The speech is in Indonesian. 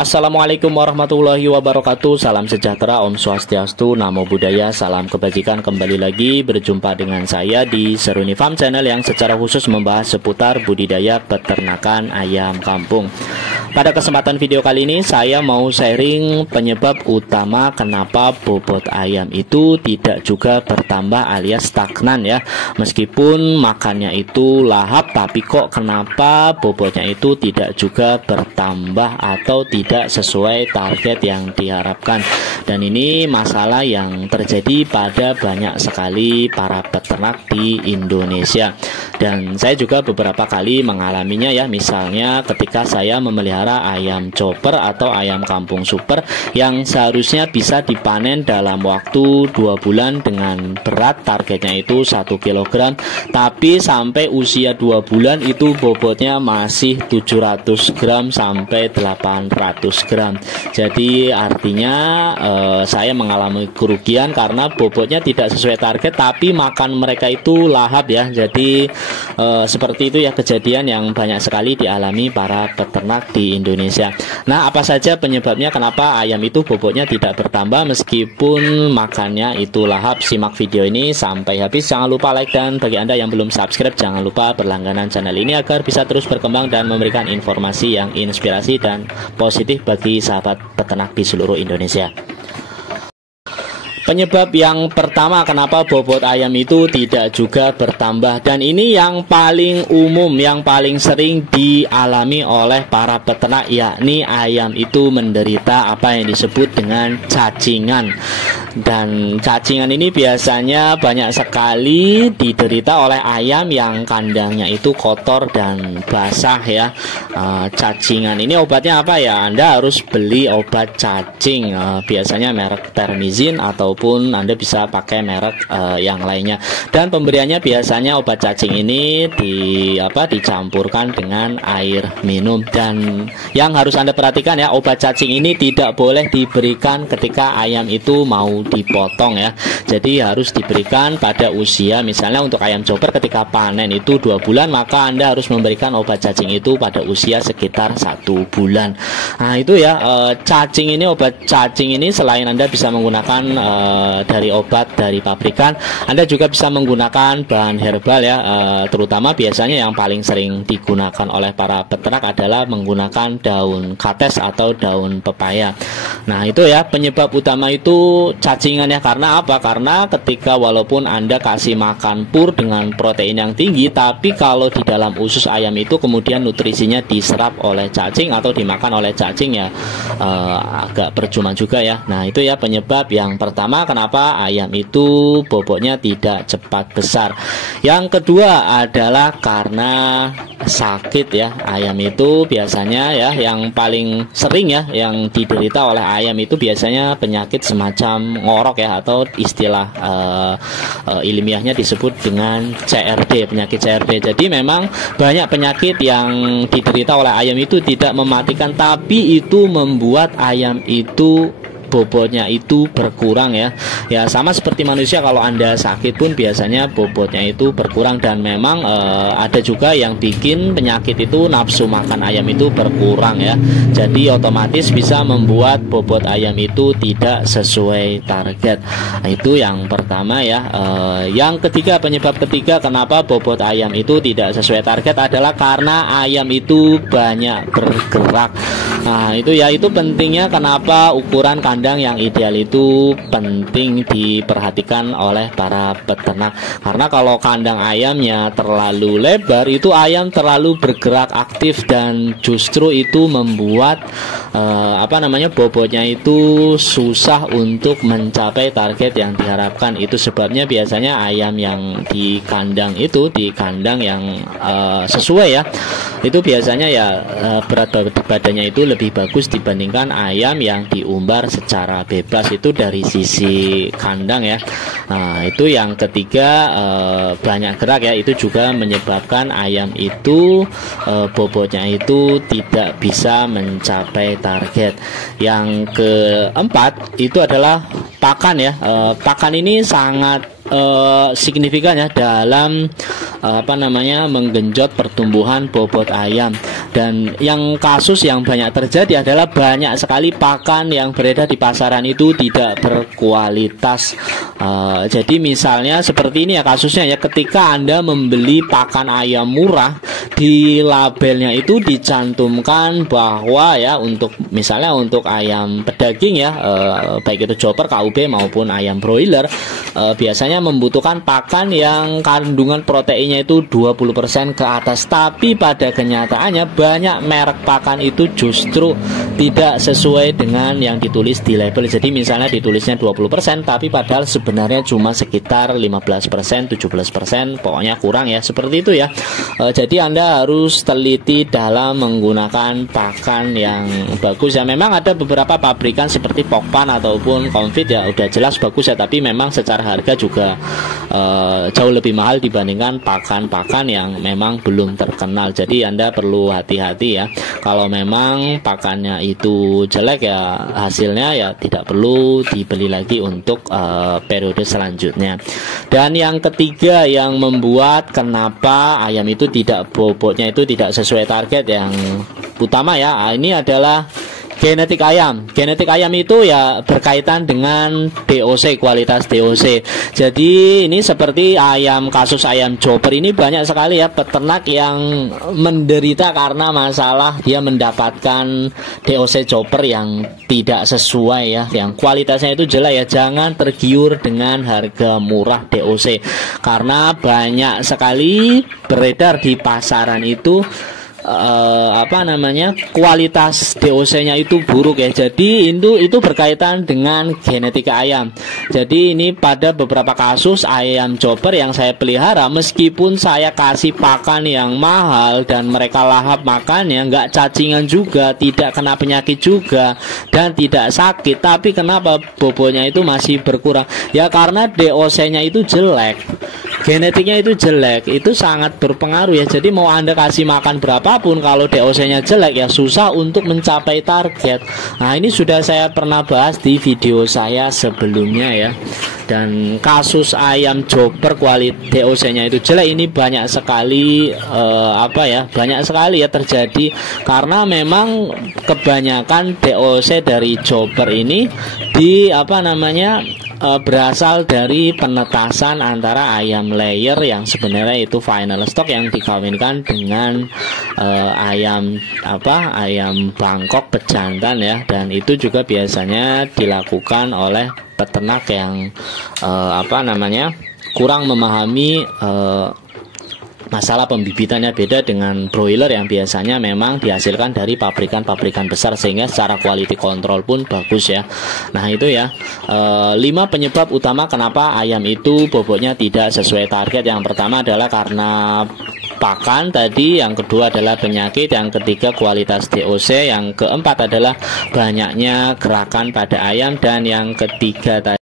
Assalamualaikum warahmatullahi wabarakatuh. Salam sejahtera, Om Swastiastu, Namo Buddhaya, salam kebajikan. Kembali lagi berjumpa dengan saya di Seruni Farm Channel yang secara khusus membahas seputar budidaya peternakan ayam kampung. Pada kesempatan video kali ini saya mau sharing penyebab utama kenapa bobot ayam itu tidak juga bertambah alias stagnan ya. Meskipun makannya itu lahap, tapi kok kenapa bobotnya itu tidak juga bertambah atau tidak sesuai target yang diharapkan. Dan ini masalah yang terjadi pada banyak sekali para peternak di Indonesia. Dan saya juga beberapa kali mengalaminya ya. Misalnya ketika saya memelihara ayam chopper atau ayam kampung super yang seharusnya bisa dipanen dalam waktu 2 bulan dengan berat targetnya itu 1 kg, tapi sampai usia 2 bulan itu bobotnya masih 700 gram sampai 800 gram. Jadi artinya saya mengalami kerugian karena bobotnya tidak sesuai target, tapi makan mereka itu lahap ya. Jadi seperti itu ya kejadian yang banyak sekali dialami para peternak di Indonesia. Nah, apa saja penyebabnya kenapa ayam itu bobotnya tidak bertambah meskipun makannya itu lahap? Simak video ini sampai habis. Jangan lupa like, dan bagi Anda yang belum subscribe jangan lupa berlangganan channel ini agar bisa terus berkembang dan memberikan informasi yang inspirasi dan positif bagi sahabat peternak di seluruh Indonesia. Penyebab yang pertama kenapa bobot ayam itu tidak juga bertambah, dan ini yang paling umum, yang paling sering dialami oleh para peternak, yakni ayam itu menderita apa yang disebut dengan cacingan. Dan cacingan ini biasanya banyak sekali diderita oleh ayam yang kandangnya itu kotor dan basah ya. Cacingan ini obatnya apa ya? Anda harus beli obat cacing, biasanya merek Termizin ataupun Anda bisa pakai merek yang lainnya. Dan pemberiannya biasanya obat cacing ini dicampurkan dengan air minum. Dan yang harus Anda perhatikan ya, obat cacing ini tidak boleh diberikan ketika ayam itu mau dipotong ya. Jadi harus diberikan pada usia, misalnya untuk ayam chopper ketika panen itu 2 bulan, maka Anda harus memberikan obat cacing itu pada usia sekitar 1 bulan. Nah itu ya, cacing ini, obat cacing ini selain Anda bisa menggunakan dari obat dari pabrikan, Anda juga bisa menggunakan bahan herbal ya. Terutama biasanya yang paling sering digunakan oleh para peternak adalah menggunakan daun kates atau daun pepaya. Nah itu ya penyebab utama itu cacingan ya. Karena apa? Karena ketika walaupun Anda kasih makan pur dengan protein yang tinggi, tapi kalau di dalam usus ayam itu kemudian nutrisinya diserap oleh cacing atau dimakan oleh cacing ya, agak percuma juga ya. Nah itu ya penyebab yang pertama kenapa ayam itu bobotnya tidak cepat besar. Yang kedua adalah karena sakit ya. Ayam itu biasanya ya, yang paling sering ya yang diderita oleh ayam itu biasanya penyakit semacam ngorok ya, atau istilah ilmiahnya disebut dengan CRD, penyakit CRD. Jadi memang banyak penyakit yang diderita oleh ayam itu tidak mematikan, tapi itu membuat ayam itu bobotnya itu berkurang ya. Ya sama seperti manusia, kalau Anda sakit pun biasanya bobotnya itu berkurang. Dan memang ada juga yang bikin penyakit itu nafsu makan ayam itu berkurang ya. Jadi otomatis bisa membuat bobot ayam itu tidak sesuai target. Nah, itu yang pertama ya. Yang ketiga, penyebab ketiga kenapa bobot ayam itu tidak sesuai target adalah karena ayam itu banyak bergerak. Nah itu ya, itu pentingnya kenapa ukuran kandang yang ideal itu penting diperhatikan oleh para peternak. Karena kalau kandang ayamnya terlalu lebar, itu ayam terlalu bergerak aktif dan justru itu membuat bobotnya itu susah untuk mencapai target yang diharapkan. Itu sebabnya biasanya ayam yang di kandang itu, di kandang yang sesuai ya, itu biasanya ya berat badannya itu lebih bagus dibandingkan ayam yang diumbar secara bebas itu dari sisi kandang ya. Nah itu yang ketiga, banyak gerak ya, itu juga menyebabkan ayam itu bobotnya itu tidak bisa mencapai target. Yang keempat itu adalah pakan ya. Pakan ini sangat signifikan ya dalam menggenjot pertumbuhan bobot ayam. Dan yang kasus yang banyak terjadi adalah banyak sekali pakan yang beredar di pasaran itu tidak berkualitas. Jadi misalnya seperti ini ya kasusnya ya, ketika Anda membeli pakan ayam murah, di labelnya itu dicantumkan bahwa ya misalnya untuk ayam pedaging ya, baik itu chopper, KUB maupun ayam broiler, biasanya membutuhkan pakan yang kandungan proteinnya itu 20% ke atas. Tapi pada kenyataannya banyak merek pakan itu justru tidak sesuai dengan yang ditulis di label. Jadi misalnya ditulisnya 20%, tapi padahal sebenarnya cuma sekitar 15%, 17%, pokoknya kurang ya, seperti itu ya. Jadi Anda harus teliti dalam menggunakan pakan yang bagus ya. Memang ada beberapa pabrikan seperti Pokpan ataupun Comfit ya, udah jelas bagus ya, tapi memang secara harga juga jauh lebih mahal dibandingkan pakan-pakan yang memang belum terkenal. Jadi Anda perlu hati-hati ya. Kalau memang pakannya itu jelek ya, hasilnya ya tidak perlu dibeli lagi untuk periode selanjutnya. Dan yang ketiga yang membuat kenapa ayam itu bobotnya itu tidak sesuai target yang utama ya, ini adalah genetik ayam. Genetik ayam itu ya berkaitan dengan DOC, kualitas DOC. Jadi ini seperti kasus ayam chopper ini banyak sekali ya peternak yang menderita karena masalah dia mendapatkan DOC chopper yang tidak sesuai ya, yang kualitasnya itu jelek ya. Jangan tergiur dengan harga murah DOC, karena banyak sekali beredar di pasaran itu kualitas DOC-nya itu buruk ya. Jadi itu berkaitan dengan genetika ayam. Jadi ini pada beberapa kasus ayam chopper yang saya pelihara, meskipun saya kasih pakan yang mahal dan mereka lahap makannya, nggak cacingan juga, tidak kena penyakit juga, dan tidak sakit, tapi kenapa bobotnya itu masih berkurang? Ya karena DOC-nya itu jelek, genetiknya itu jelek, itu sangat berpengaruh ya. Jadi mau Anda kasih makan berapapun, kalau DOC-nya jelek ya susah untuk mencapai target. Nah ini sudah saya pernah bahas di video saya sebelumnya ya. Dan kasus ayam chopper DOC-nya itu jelek ini banyak sekali banyak sekali ya terjadi, karena memang kebanyakan DOC dari chopper ini berasal dari penetasan antara ayam layer yang sebenarnya itu final stock yang dikawinkan dengan ayam Bangkok pejantan ya. Dan itu juga biasanya dilakukan oleh peternak yang kurang memahami masalah pembibitannya. Beda dengan broiler yang biasanya memang dihasilkan dari pabrikan-pabrikan besar, sehingga secara quality control pun bagus ya. Nah itu ya 5 penyebab utama kenapa ayam itu bobotnya tidak sesuai target. Yang pertama adalah karena pakan tadi, yang kedua adalah penyakit, yang ketiga kualitas DOC, yang keempat adalah banyaknya gerakan pada ayam, dan yang ketiga tadi